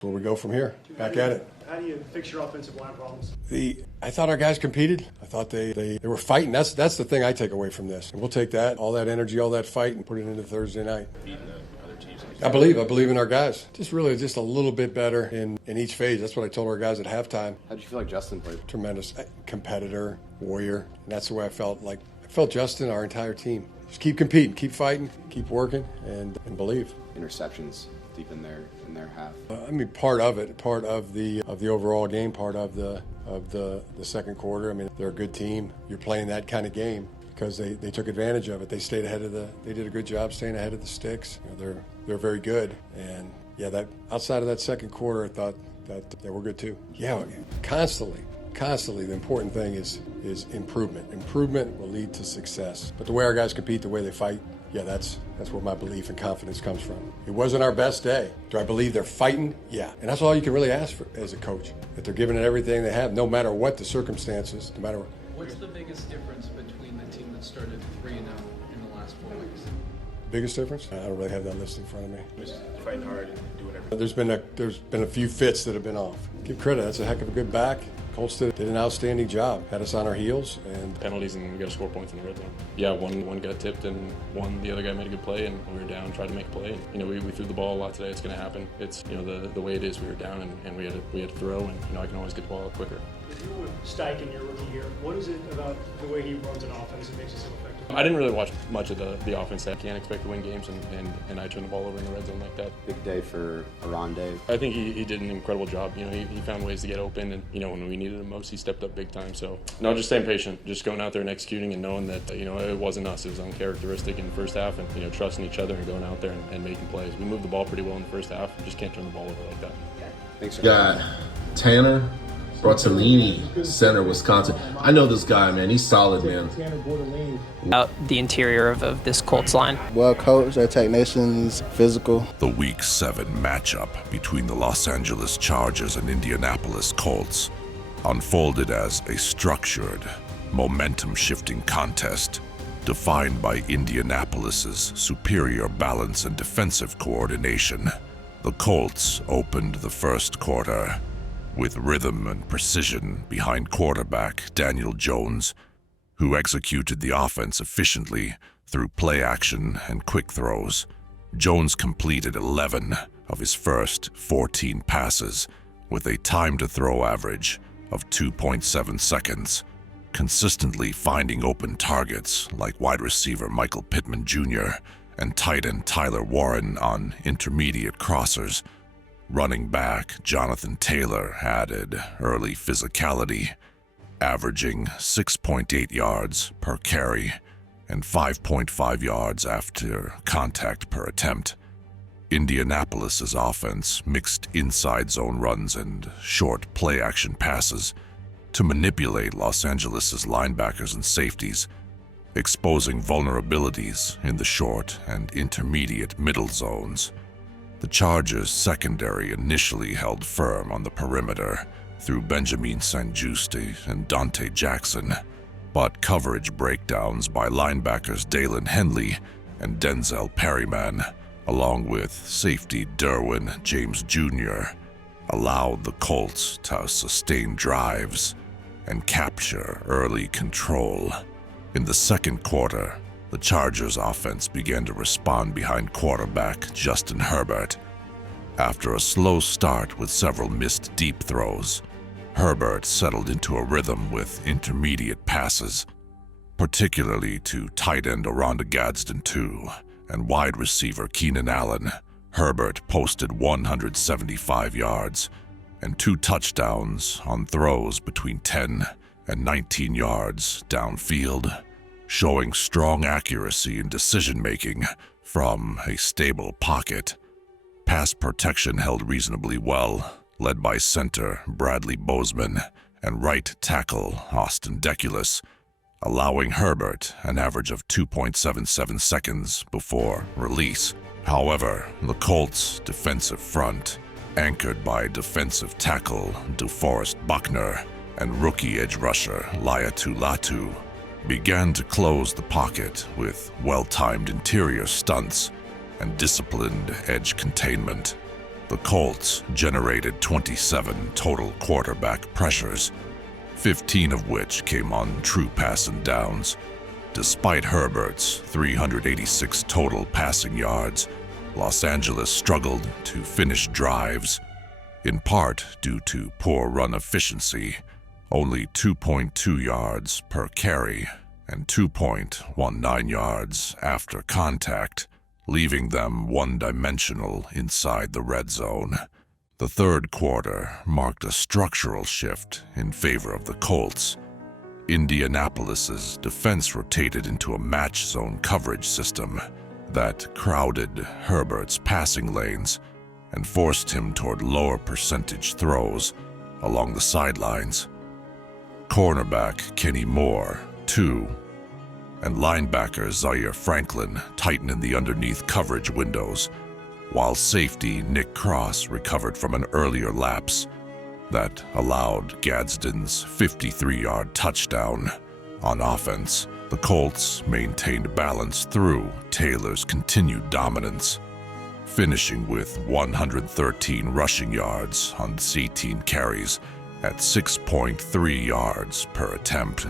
Where we go from here, back at it. How do you fix your offensive line problems? I thought our guys competed. I thought they were fighting. That's the thing I take away from this. And we'll take that, all that energy, all that fight, and put it into Thursday night. I believe in our guys. Just a little bit better in each phase. That's what I told our guys at halftime. How did you feel like Justin played? Tremendous competitor, warrior. And that's the way I felt Justin, our entire team. Just keep competing, keep fighting, keep working, and believe. Interceptions deep in their half. Part of it, part of the overall game, part of the second quarter. They're a good team. You're playing that kind of game because they took advantage of it. They stayed they did a good job staying ahead of the sticks. They're very good. And that outside of that second quarter, I thought that they were good too. Yeah, constantly the important thing is improvement. Improvement will lead to success. But the way our guys compete, the way they fight, that's where my belief and confidence comes from. It wasn't our best day. Do I believe they're fighting? Yeah. And that's all you can really ask for as a coach, that they're giving it everything they have, no matter what the circumstances, no matter what. What's the biggest difference between the team that started 3-0 in the last 4 weeks? Biggest difference? I don't really have that list in front of me. Just fighting hard and doing everything. There's been a few fits that have been off. Give credit, that's a heck of a good back. Colts did an outstanding job, had us on our heels. And penalties, and we got to score points in the red zone. Yeah, one got tipped and the other guy made a good play, and we were down, tried to make a play. And, we threw the ball a lot today. It's going to happen. It's the way it is. We were down and we had to throw, and I can always get the ball out quicker. If you were Steichen your rookie year, what is it about the way he runs an offense that makes it so effective? I didn't really watch much of the offense. I can't expect to win games, and I turn the ball over in the red zone like that. Big day for Aron Dave. I think he did an incredible job. He found ways to get open, and when we needed him most, he stepped up big time. So no, just staying patient, just going out there and executing, and knowing that it wasn't us. It was uncharacteristic in the first half, and trusting each other and going out there and making plays. We moved the ball pretty well in the first half. We just can't turn the ball over like that. Thanks for got Tanner Brillini, center, Wisconsin. I know this guy, man. He's solid, man. Out the interior of this Colts line. Well coached, their technicians, physical. The Week 7 matchup between the Los Angeles Chargers and Indianapolis Colts unfolded as a structured, momentum-shifting contest defined by Indianapolis's superior balance and defensive coordination. The Colts opened the first quarter with rhythm and precision behind quarterback Daniel Jones, who executed the offense efficiently through play action and quick throws. Jones completed 11 of his first 14 passes with a time-to-throw average of 2.7 seconds, consistently finding open targets like wide receiver Michael Pittman Jr. and tight end Tyler Warren on intermediate crossers. Running back Jonathan Taylor added early physicality, averaging 6.8 yards per carry and 5.5 yards after contact per attempt. Indianapolis's offense mixed inside zone runs and short play-action passes to manipulate Los Angeles's linebackers and safeties, exposing vulnerabilities in the short and intermediate middle zones. The Chargers' secondary initially held firm on the perimeter through Benjamin St-Juste and Dante Jackson, but coverage breakdowns by linebackers Dalen Henley and Denzel Perryman, along with safety Derwin James Jr., allowed the Colts to sustain drives and capture early control. In the second quarter, the Chargers' offense began to respond behind quarterback Justin Herbert. After a slow start with several missed deep throws, Herbert settled into a rhythm with intermediate passes, particularly to tight end Aron Gadsden Keenan and wide receiver Keenan Allen. Herbert posted 175 yards and 2 touchdowns on throws between 10 and 19 yards downfield, showing strong accuracy in decision-making from a stable pocket. Pass protection held reasonably well, led by center Bradley Bozeman and right tackle Austin Deculus, allowing Herbert an average of 2.77 seconds before release. However, the Colts' defensive front, anchored by defensive tackle DeForest Buckner and rookie edge rusher Latu, began to close the pocket with well-timed interior stunts and disciplined edge containment. the Colts generated 27 total quarterback pressures, 15 of which came on true passing downs. Despite Herbert's 386 total passing yards, Los Angeles struggled to finish drives, in part due to poor run efficiency, only 2.2 yards per carry and 2.19 yards after contact, leaving them one-dimensional inside the red zone. The third quarter marked a structural shift in favor of the Colts. Indianapolis's defense rotated into a match zone coverage system that crowded Herbert's passing lanes and forced him toward lower percentage throws along the sidelines. Cornerback Kenny Moore, 2, and linebacker Zaire Franklin tightened in the underneath coverage windows, while safety Nick Cross recovered from an earlier lapse that allowed Gadsden's 53-yard touchdown. On offense, the Colts maintained balance through Taylor's continued dominance, finishing with 113 rushing yards on 18 carries at 6.3 yards per attempt.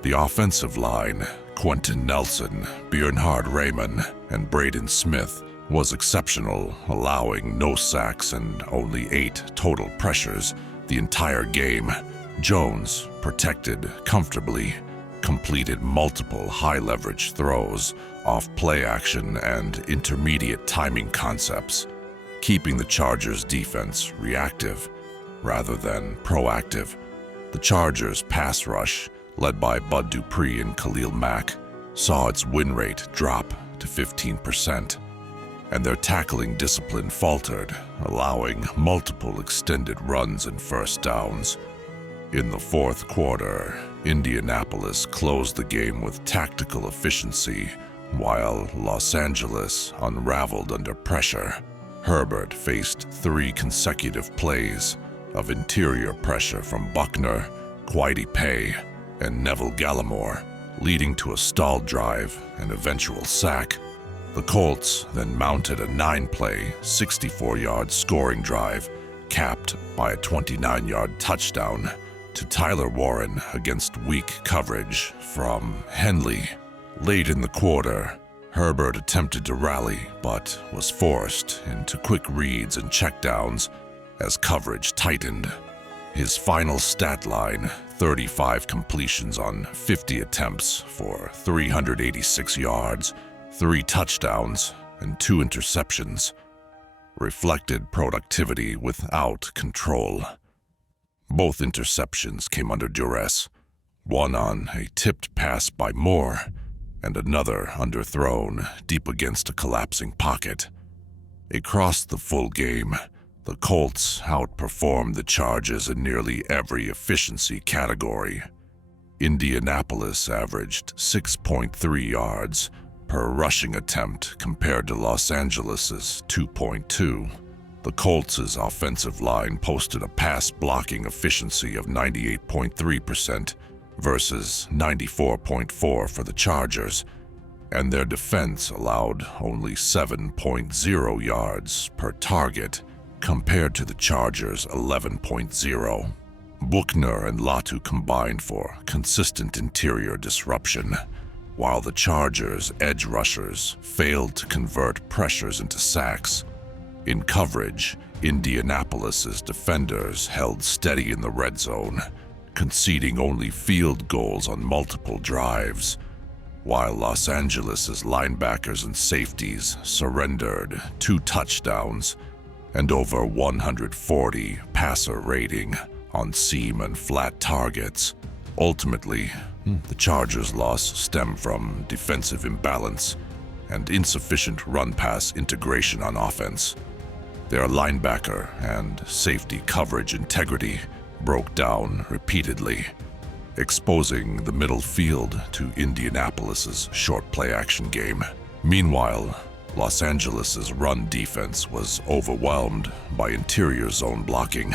The offensive line, Quentin Nelson, Bernhard Raymond, and Braden Smith, was exceptional, allowing no sacks and only 8 total pressures the entire game. Jones, protected comfortably, completed multiple high-leverage throws off play action and intermediate timing concepts, keeping the Chargers' defense reactive rather than proactive. The Chargers' pass rush, led by Bud Dupree and Khalil Mack, saw its win rate drop to 15%, and their tackling discipline faltered, allowing multiple extended runs and first downs. In the fourth quarter, Indianapolis closed the game with tactical efficiency, while Los Angeles unraveled under pressure. Herbert faced 3 consecutive plays of interior pressure from Buckner, Quidey Pay, and Neville Gallimore, leading to a stalled drive and eventual sack. The Colts then mounted a 9-play, 64-yard scoring drive, capped by a 29-yard touchdown to Tyler Warren against weak coverage from Henley. Late in the quarter, Herbert attempted to rally but was forced into quick reads and checkdowns as coverage tightened. His final stat line, 35 completions on 50 attempts for 386 yards, 3 touchdowns, and 2 interceptions, reflected productivity without control. Both interceptions came under duress, one on a tipped pass by Moore, and another underthrown deep against a collapsing pocket. Across the full game, the Colts outperformed the Chargers in nearly every efficiency category. Indianapolis averaged 6.3 yards per rushing attempt compared to Los Angeles's 2.2. The Colts' offensive line posted a pass blocking efficiency of 98.3% versus 94.4% for the Chargers, and their defense allowed only 7.0 yards per target compared to the Chargers' 11.0. Buckner and Latu combined for consistent interior disruption, while the Chargers' edge rushers failed to convert pressures into sacks. In coverage, Indianapolis's defenders held steady in the red zone, conceding only field goals on multiple drives, while Los Angeles's linebackers and safeties surrendered 2 touchdowns and over 140 passer rating on seam and flat targets. Ultimately, the Chargers' loss stemmed from defensive imbalance and insufficient run-pass integration on offense. Their linebacker and safety coverage integrity broke down repeatedly, exposing the middle field to Indianapolis's short play-action game. Meanwhile, Los Angeles's run defense was overwhelmed by interior zone blocking,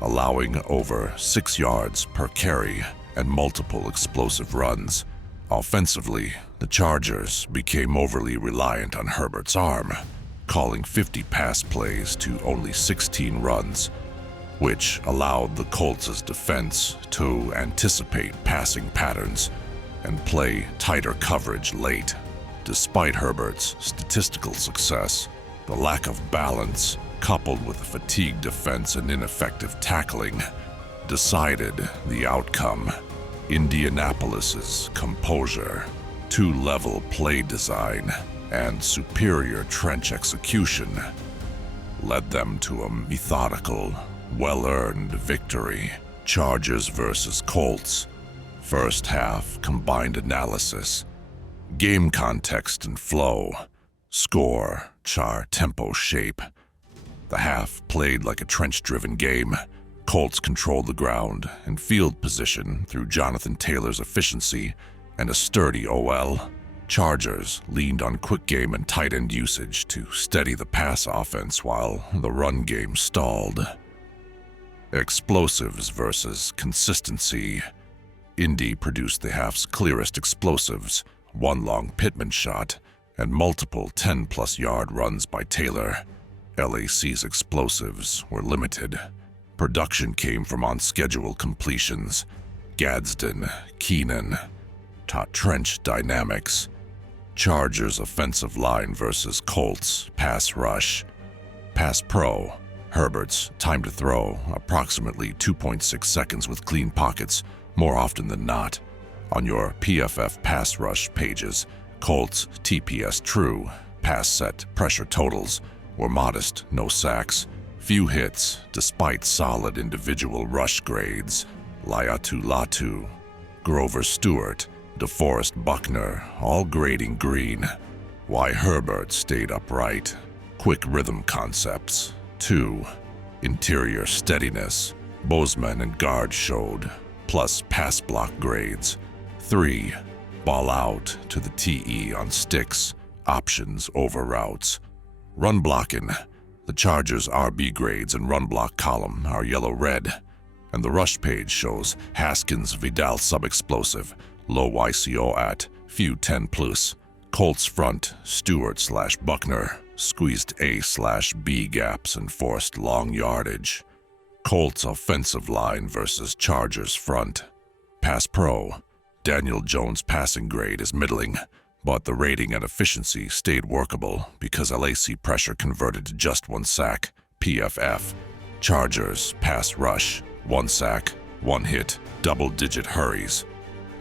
allowing over 6 yards per carry and multiple explosive runs. Offensively, the Chargers became overly reliant on Herbert's arm, calling 50 pass plays to only 16 runs, which allowed the Colts' defense to anticipate passing patterns and play tighter coverage late. Despite Herbert's statistical success, the lack of balance, coupled with a fatigued defense and ineffective tackling, decided the outcome. Indianapolis's composure, two-level play design, and superior trench execution led them to a methodical, well-earned victory. Chargers versus Colts. First half combined analysis. Game context and flow. Score, char, tempo, shape. The half played like a trench-driven game. Colts controlled the ground and field position through Jonathan Taylor's efficiency and a sturdy OL. Chargers leaned on quick game and tight end usage to steady the pass offense while the run game stalled. Explosives versus consistency. Indy produced the half's clearest explosives, one long Pittman shot, and multiple 10-plus yard runs by Taylor. LAC's explosives were limited. Production came from on-schedule completions. Gadsden, Keenan taught trench dynamics. Chargers offensive line versus Colts pass rush. Pass pro. Herbert's time to throw, approximately 2.6 seconds with clean pockets, more often than not. On your PFF pass rush pages, Colts TPS true, pass set pressure totals were modest, no sacks, few hits despite solid individual rush grades. Latu, Grover Stewart, DeForest Buckner, all grading green. Why Herbert stayed upright. Quick rhythm concepts. 2. Interior steadiness. Bozeman and guard showed, plus pass block grades. 3. Ball out to the TE on sticks, options over routes. Run blocking. The Chargers' RB grades and run block column are yellow-red, and the rush page shows Haskins Vidal sub-explosive, low YCO at few 10+. Colts front, Stewart/Buckner, squeezed A/B gaps and forced long yardage. Colts offensive line versus Chargers front. Pass pro. Daniel Jones' passing grade is middling, but the rating and efficiency stayed workable because LAC pressure converted to just 1 sack. PFF. Chargers pass rush, 1 sack, 1 hit, double-digit hurries.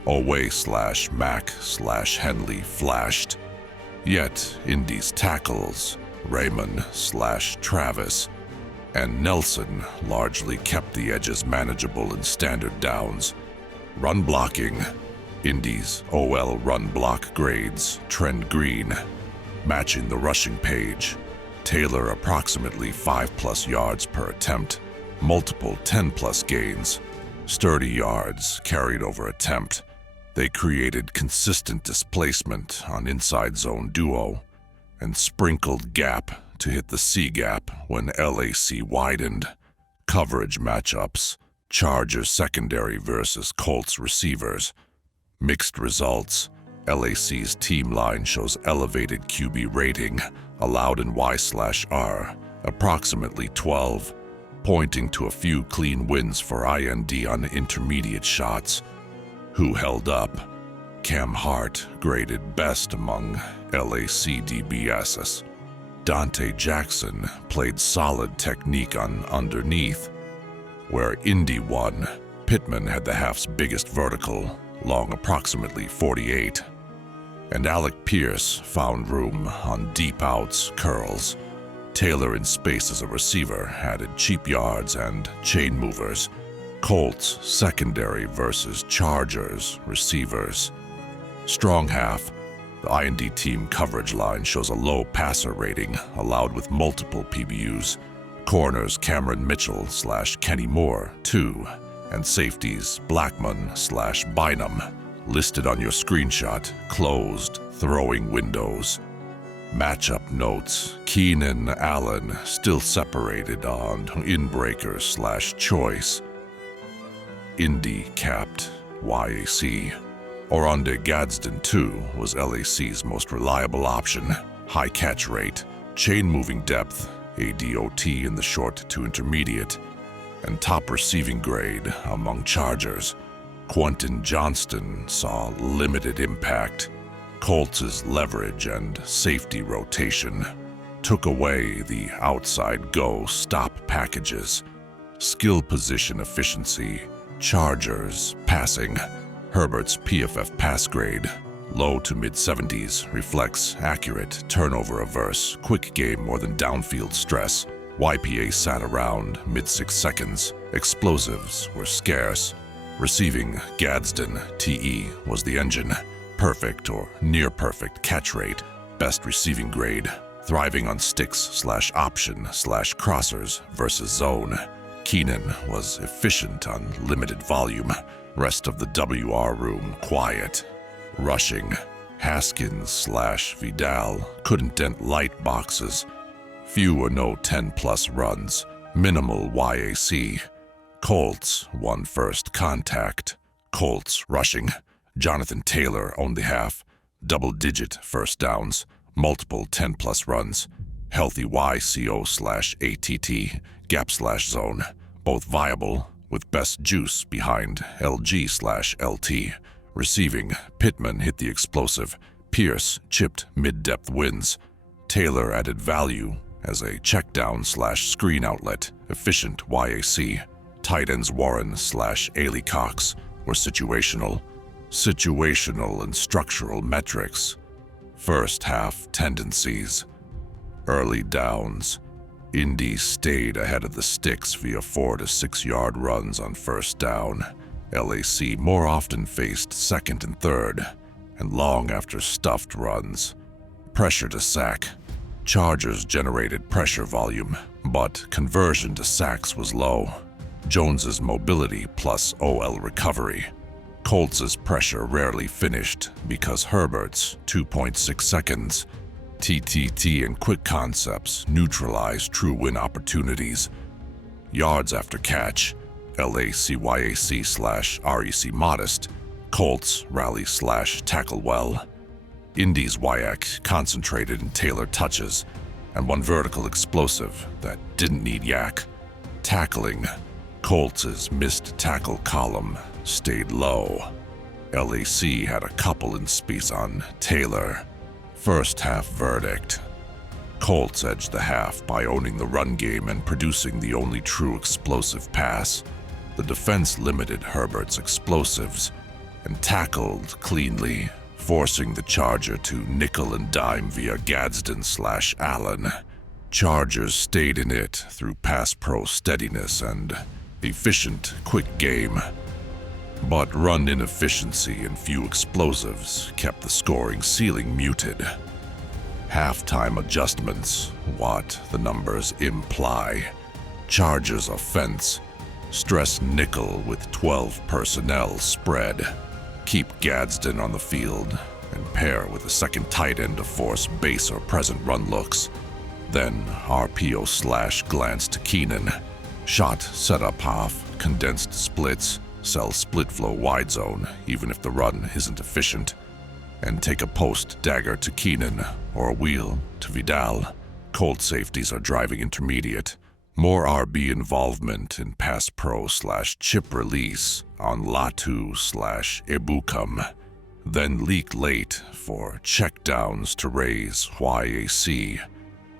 Oway/Mack/Henley flashed. Yet Indy's tackles, Raymond/Travis, and Nelson largely kept the edges manageable in standard downs. Run blocking. Indy's OL run block grades trend green, matching the rushing page. Taylor approximately 5+ yards per attempt, multiple 10+ gains, sturdy yards carried over attempt. They created consistent displacement on inside zone duo and sprinkled gap to hit the C gap when LAC widened. Coverage matchups. Chargers secondary versus Colts receivers. Mixed results. LAC's team line shows elevated QB rating, allowed in Y/R, approximately 12, pointing to a few clean wins for IND on intermediate shots. Who held up? Cam Hart graded best among LAC DBSs. Dante Jackson played solid technique on underneath. Where Indy won, Pittman had the half's biggest vertical, long approximately 48. And Alec Pierce found room on deep outs, curls. Taylor in space as a receiver added cheap yards and chain movers. Colts secondary versus Chargers receivers. Strong half. The IND team coverage line shows a low passer rating, allowed with multiple PBUs. Corners Cameron Mitchell/Kenny Moore, 2. And safeties Blackman/Bynum, listed on your screenshot, closed, throwing windows. Matchup notes. Keenan Allen still separated on inbreakers/choice. Indy capped YAC. Aron Dave Gadsden 2 was LAC's most reliable option. High catch rate. chain-moving depth, ADOT in the short to intermediate, and top receiving grade among Chargers. Quentin Johnston saw limited impact. Colts' leverage and safety rotation took away the outside go stop packages. Skill position efficiency, Chargers passing. Herbert's PFF pass grade, low to mid-70s, reflects accurate, turnover-averse, quick game more than downfield stress. YPA sat around mid-6 seconds. Explosives were scarce. Receiving, Gadsden TE was the engine. Perfect or near-perfect catch rate. Best receiving grade. Thriving on sticks/option/crossers versus zone. Keenan was efficient on limited volume. Rest of the WR room quiet. Rushing, Haskins/Vidal couldn't dent light boxes. Few or no 10-plus runs. Minimal YAC. Colts won first contact. Colts rushing. Jonathan Taylor owned the half. Double-digit first downs. Multiple 10-plus runs. Healthy YCO/ATT. Gap/zone. Both viable, with best juice behind LG/LT. Receiving, Pittman hit the explosive. Pierce chipped mid-depth wins. Taylor added value as a checkdown/screen outlet. Efficient YAC. Tight ends Warren/Ailey Cox were situational. Situational and structural metrics. First half tendencies. Early downs. Indy stayed ahead of the sticks via 4 to 6 yard runs on first down. LAC more often faced second and third, and long after stuffed runs. Pressure to sack. Chargers generated pressure volume, but conversion to sacks was low. Jones's mobility plus OL recovery. Colts' pressure rarely finished because Herbert's 2.6 seconds. TTT and quick concepts neutralized true win opportunities. Yards after catch, LACYAC/REC modest. Colts rally/tackle well. Indy's YAC concentrated in Taylor touches, and one vertical explosive that didn't need yak. Tackling, Colts' missed tackle column stayed low. LAC had a couple in space on Taylor. First half verdict. Colts edged the half by owning the run game and producing the only true explosive pass. The defense limited Herbert's explosives and tackled cleanly, forcing the Charger to nickel and dime via Gadsden/Allen. Chargers stayed in it through pass pro steadiness and efficient, quick game. But run inefficiency and few explosives kept the scoring ceiling muted. Halftime adjustments, what the numbers imply. Chargers offense, stress nickel with 12 personnel spread. Keep Gadsden on the field and pair with a second tight end to force base or present run looks. Then RPO/glance to Keenan. Shot setup half, condensed splits. Sell split flow wide zone, even if the run isn't efficient. And take a post dagger to Keenan, or a wheel to Vidal. Colt safeties are driving intermediate. More RB involvement in pass pro/chip release on Latu/Ebukam. Then leak late for checkdowns to raise YAC.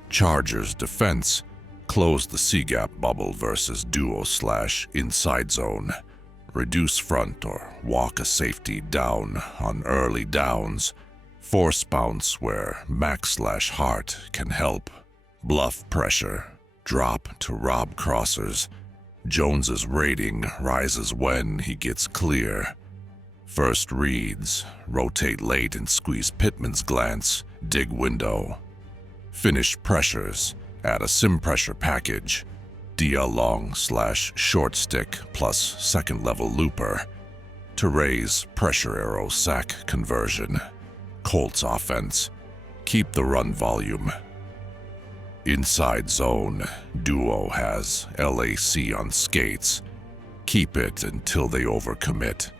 Chargers defense closed the C-gap bubble versus duo/inside zone. Reduce front or walk a safety down on early downs. Force bounce where Max/Hart can help. Bluff pressure. Drop to rob crossers. Jones's rating rises when he gets clear. First reads. Rotate late and squeeze Pittman's glance. Dig window. Finish pressures. Add a sim pressure package. DL long/short stick plus second level looper to raise pressure arrow sack conversion. Colts offense. Keep the run volume. Inside zone. Duo has LAC on skates. Keep it until they overcommit.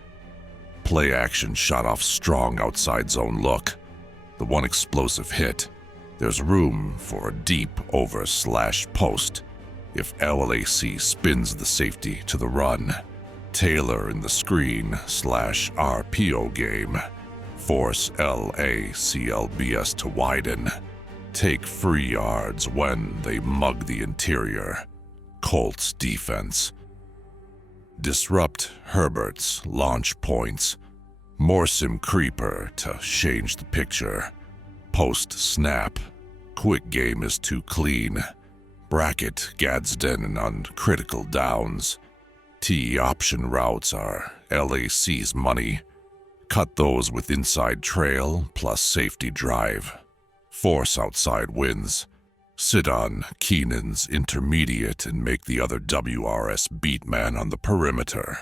Play action shot off strong outside zone look. The one explosive hit. There's room for a deep over/post if LAC spins the safety to the run. Tailor in the screen/RPO game. Force LACLBS to widen. Take free yards when they mug the interior. Colts defense. Disrupt Herbert's launch points. Morse him creeper to change the picture. Post snap. Quick game is too clean. Bracket Gadsden on critical downs. T option routes are LAC's money. Cut those with inside trail plus safety drive. Force outside wins. Sit on Keenan's intermediate and make the other WRS beat man on the perimeter.